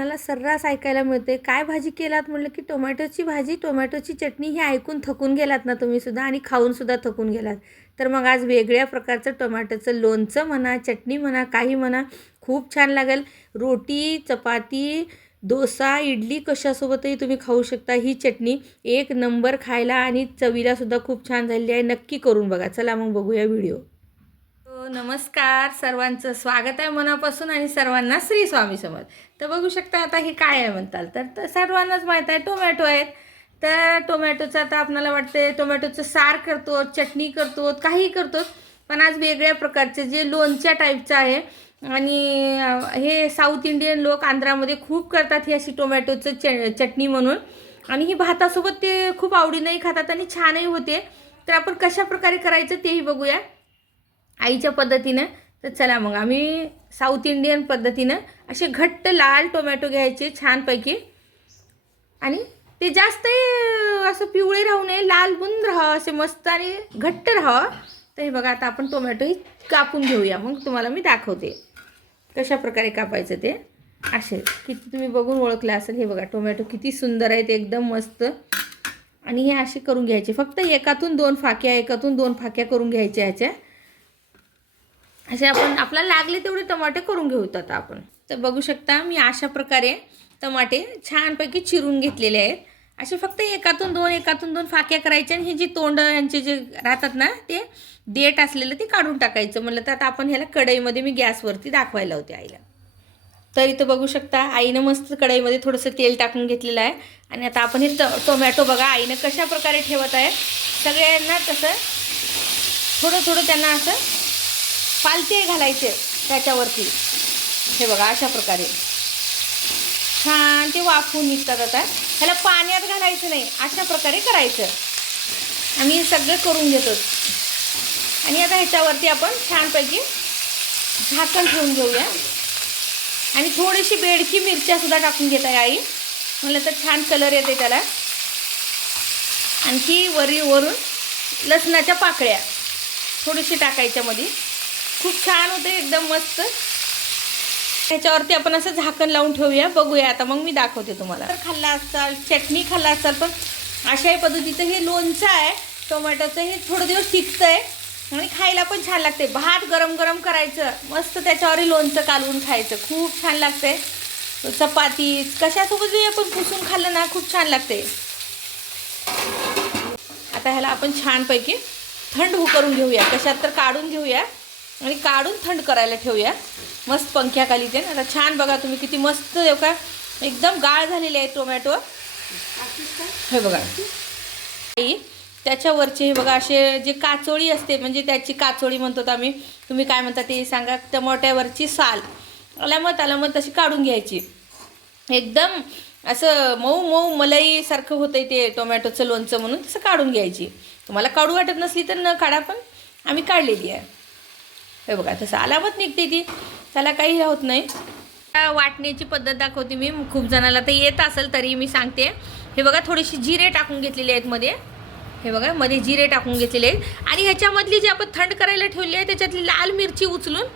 आपणाला सर्रास ऐकायला मिळते काय भाजी केलात? म्हटलं की टोमॅटोची भाजी टोमॅटोची चटणी ही ऐकून थकून गेलात ना तुम्ही सुद्धा आणि खाऊन सुद्धा थकून गेलात. तर मग आज वेगळ्या प्रकारचं टोमॅटोचं लोणचं म्हणा चटणी म्हणा काही म्हणा खूप छान लागेल. रोटी चपाती डोसा इडली कशासोबतही तुम्ही खाऊ शकता ही चटणी. एक नंबर खायला आणि चवीला सुद्धा खूप छान झालेली आहे. नक्की करून बघा. चला मग बघूया व्हिडिओ. नमस्कार. सर्वांचं स्वागत आहे मनापासून आणि सर्वांना श्री स्वामी समज तर बघू शकता आता हे काय आहे म्हणताल. तर तर सर्वांनाच माहीत आहे टोमॅटो आहेत. तर टोमॅटोचं आता आपल्याला वाटते टोमॅटोचं सार करतो चटणी करतो काही करतो पण आज वेगळ्या प्रकारचे जे लोणच्या टाईपचं आहे आणि हे साऊथ इंडियन लोक आंध्रामध्ये खूप करतात ही अशी टोमॅटोचं च चटणी म्हणून. आणि ही भातासोबत ते खूप आवडीनंही खातात आणि छानही होते. तर आपण कशा प्रकारे करायचं तेही बघूया. आईच्या पद्धतीनं तर चला मग आम्ही साऊथ इंडियन पद्धतीनं असे घट्ट लाल टोमॅटो घ्यायचे छानपैकी. आणि ते जास्तही असं पिवळे राहू नये लाल बुंद राहावं असे मस्त आणि घट्ट राहावं तर हे बघा आता आपण टोमॅटोही कापून घेऊया. मग तुम्हाला मी दाखवते कशा प्रकारे कापायचं ते. असे किती तुम्ही बघून ओळखलं असेल हे बघा टोमॅटो किती सुंदर आहेत एकदम मस्त. आणि हे असे करून घ्यायचे. फक्त एकातून दोन फाक्या एकातून दोन फाक्या करून घ्यायच्या ह्याच्या. असे आपण आपल्याला लागले तेवढे टमाटे करून घेऊ आता आपण. तर बघू शकता मी अशा प्रकारे टमाटे छानपैकी चिरून घेतलेले आहेत. असे फक्त एकातून दोन एकातून दोन फाक्या करायच्या आणि हे जे तोंड यांचे जे राहतात ना ते देठ असलेलं ते काढून टाकायचं. म्हणलं तर आता आपण ह्याला कढईमध्ये मी गॅसवरती दाखवायला होते आईला. तर इथं बघू शकता आईनं मस्त कढईमध्ये थोडंसं तेल टाकून घेतलेलं आहे. आणि आता आपण हे ट टोमॅटो बघा आईनं कशा प्रकारे ठेवत आहे सगळ्यांना कसं थोडं थोडं त्यांना असं पालते घालायचे त्याच्यावरती. हे बघा अशा प्रकारे. छान ते वाफवून निघतात आता. ह्याला पाण्यात घालायचं नाही अशा प्रकारे करायचं. आम्ही सगळं करून घेतो. आणि आता ह्याच्यावरती आपण छानपैकी झाकण ठेवून घेऊया. आणि थोडीशी बेडकी मिरच्यासुद्धा टाकून घेत आहे आई. म्हणलं तर छान कलर येते त्याला. आणखी वरी वरून लसणाच्या पाकळ्या थोडीशी टाकायच्या मध्ये खूप छान होते एकदम मस्त. ह्याच्यावरती आपण असं झाकण लावून ठेवूया बघूया आता मग मी दाखवते तुम्हाला. तर खाल्ला असाल चटणी खाल्ला असाल पण अशाही पद्धतीचं हे लोणचं आहे टोमॅटोचं हे थोडं दिवस टिकतं आहे आणि खायला पण छान लागते भात गरम गरम करायचं मस्त त्याच्यावरही लोणचं कालवून खायचं खूप छान लागते चपाती कशासोबतही आपण पुसून खाल्लं ना खूप छान लागते आता ह्याला आपण छानपैकी थंड हो करून घेऊया कशात तर काढून घेऊया. आणि काढून थंड करायला ठेवूया. मस्त पंख्याखाली ते आता छान बघा तुम्ही किती मस्त देऊ का एकदम गाळ झालेले आहे टोमॅटो. हे बघा. आई, त्याच्यावरचे हे बघा असे जे काचोळी असते म्हणजे त्याची काचोळी म्हणतो आम्ही. तुम्ही काय म्हणता ते सांगा. टमाट्यावरची साल. अलामत अलामत तशी काढून घ्यायची. एकदम असं मऊ मऊ मलईसारखं होतं ते टोमॅटोचं लोणचं म्हणून तसं काढून घ्यायची. तुम्हाला काढू वाटत नसली तर न काढा पण. आम्ही काढलेली आहे. हे बघा तसं आलावत निघते ती. त्याला काही होत नाही. वाटण्याची पद्धत दाखवते मी. खूप जणाला तर येत असेल तरी मी सांगते. हे बघा थोडीशी जिरे टाकून घेतलेले आहेत मध्ये. हे बघा मध्ये जिरे टाकून घेतलेले आहेत. आणि ह्याच्यामधली जी आपण थंड करायला ठेवली आहे त्याच्यातली लाल मिरची उचलून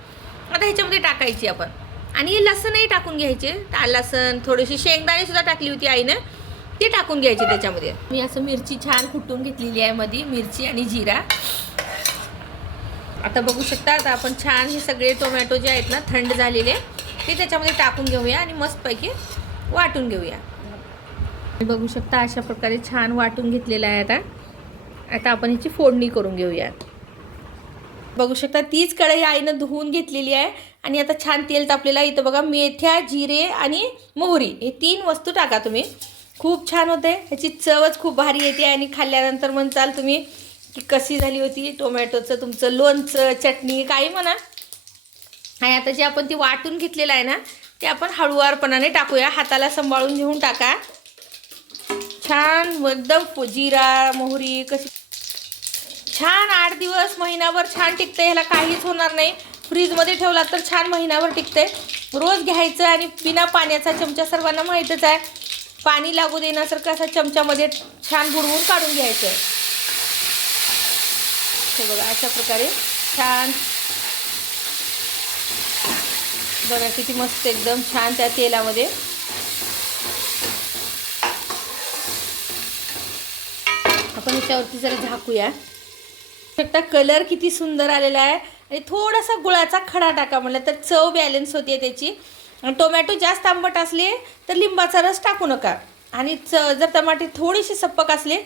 आता ह्याच्यामध्ये टाकायची आपण. आणि हे लसणही टाकून घ्यायचे. लसण थोडीशी शेंगदाणे सुद्धा टाकली होती आईनं. ते टाकून घ्यायचे त्याच्यामध्ये. मी असं मिरची छान कुटून घेतलेली आहे मध्ये मिरची आणि जिरा. आता बघू शकता आता आपण छान हे सगळे टोमॅटो जे आहेत ना थंड झालेले ते त्याच्यामध्ये टाकून घेऊया आणि मस्तपैकी वाटून घेऊया. बघू शकता अशा प्रकारे छान वाटून घेतलेलं आहे आता. आता आपण ह्याची फोडणी करून घेऊया बघू शकता तीच कढई आईनं धुवून घेतलेली आहे आणि आता छान तेल तापलेलं आहे. इथं बघा मेथ्या जिरे आणि मोहरी हे तीन वस्तू टाका तुम्ही. खूप छान होते. ह्याची चवच खूप भारी येते आणि खाल्ल्यानंतर म्हणचाल तुम्ही की कशी झाली होती? टोमॅटोचं तुमचं लोणचं चटणी काही म्हणा. आणि आता जे आपण ती वाटून घेतलेलं आहे ना ते आपण हळुवारपणाने टाकूया. हाताला सांभाळून घेऊन टाका. छान एकदम जिरा मोहरी कशी छान आठ दिवस महिनाभर छान टिकते ह्याला काहीच होणार नाही. फ्रीजमध्ये ठेवला तर छान महिनाभर टिकते रोज घ्यायचं आणि बिना पाण्याचा चमचा सर्वांना माहीतच आहे. पाणी लागू देण्यासारखं असं चमच्यामध्ये छान बुडवून काढून घ्यायचं हे बघा अशा प्रकारे छान. बघा किती मस्त एकदम छान त्या तेलामध्ये. आपण याच्यावरती जरा झाकूया. शकता कलर किती सुंदर आलेला आहे. आणि थोडासा गुळाचा खडा टाका म्हटलं तर चव बॅलेन्स होते त्याची. आणि टोमॅटो जास्त आंबट असले तर लिंबाचा रस टाकू नका. आणि च जर टमाटे थोडेसे सप्पक असले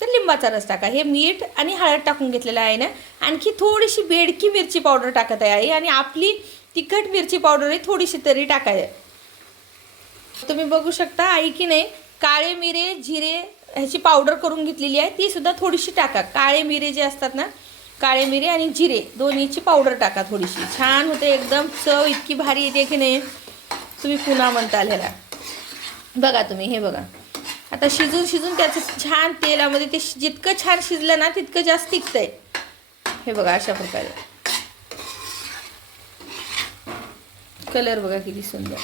तर लिंबाचा रस टाका. हे मीठ आणि हळद टाकून घेतलेलं आहे ना आणखी थोडीशी बेडकी मिरची पावडर टाकत आहे आई आणि आपली तिखट मिरची पावडर ही थोडीशी तरी टाकाय तुम्ही बघू शकता आई की नाही काळे मिरे जिरे ह्याची पावडर करून घेतलेली आहे ती सुद्धा थोडीशी टाका. काळे मिरे जे असतात ना काळे मिरे आणि जिरे दोन्हीची पावडर टाका थोडीशी. छान होते एकदम चव इतकी भारी येते की नाही तुम्ही पुन्हा म्हणता ह्याला बघा तुम्ही हे बघा. आता शिजून शिजून त्याचं छान तेलामध्ये ते शि- जितकं छान शिजलं ना तितकं जास्त टिकतंय. हे बघा अशा प्रकारे. कलर बघा किती सुंदर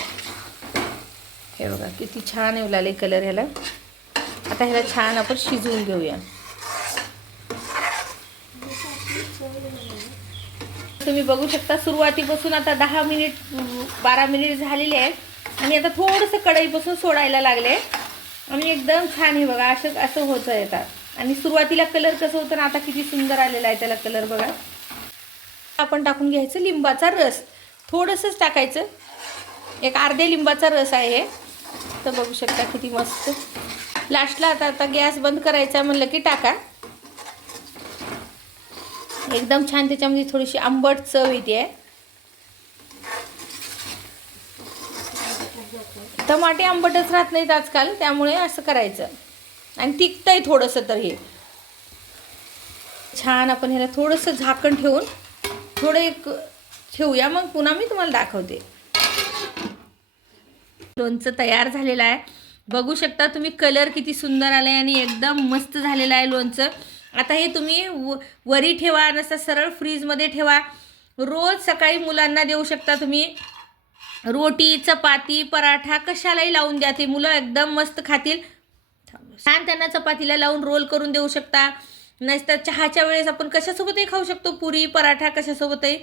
हे बघा किती छान येऊ लागले कलर ह्याला. आता ह्याला छान आपण शिजवून घेऊया. तुम्ही बघू शकता सुरुवातीपासून आता दहा मिनिट बारा मिनिट झालेले आहेत. आणि आता थोडंसं कढईपासून सोडायला लागले. आणि एकदम छान हे बघा असं असं होतं येतात. आणि सुरुवातीला कलर कसं होतं ना आता किती सुंदर आलेला आहे त्याला कलर बघा. आपण टाकून घ्यायचं लिंबाचा रस. थोडंसंच टाकायचं. एक अर्धे लिंबाचा रस आहे तर बघू शकता किती मस्त. लास्टला आता आता गॅस बंद करायचा म्हणलं की टाका. एकदम छान त्याच्यामध्ये थोडीशी आंबट चव येते. आहे टमाटे आंबटच राहत नाहीत आजकाल त्यामुळे असं करायचं. आणि तिखतंय थोडंसं तर हे. छान आपण ह्याला थोडंसं झाकण ठेवून थोडं एक ठेवूया मग पुन्हा मी तुम्हाला दाखवते. लोणचं तयार झालेलं आहे. बघू शकता तुम्ही कलर किती सुंदर आला आहे आणि एकदम मस्त झालेलं आहे लोणचं. आता हे तुम्ही व वरी ठेवा नसं सरळ फ्रीजमध्ये ठेवा. रोज सकाळी मुलांना देऊ शकता तुम्ही. रोटी चपाती पराठा कशालाही लावून द्या. ते मुलं एकदम मस्त खातील. छान त्यांना चपातीला लावून रोल करून देऊ शकता. नाहीतर चहाच्या वेळेस आपण कशासोबतही खाऊ शकतो. पुरी पराठा कशासोबतही.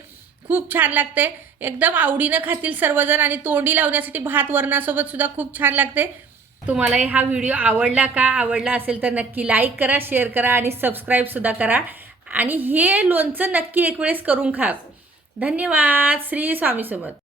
खूप छान लागते एकदम आवडीनं खातील सर्वजण आणि तोंडी लावण्यासाठी भात वरणासोबत सुद्धा खूप छान लागते तुम्हाला हा व्हिडिओ आवडला का? आवडला असेल तर नक्की लाईक करा शेअर करा आणि सबस्क्राईबसुद्धा करा. आणि हे लोणचं नक्की एक वेळेस करून खा. धन्यवाद. श्री स्वामी समर्थ.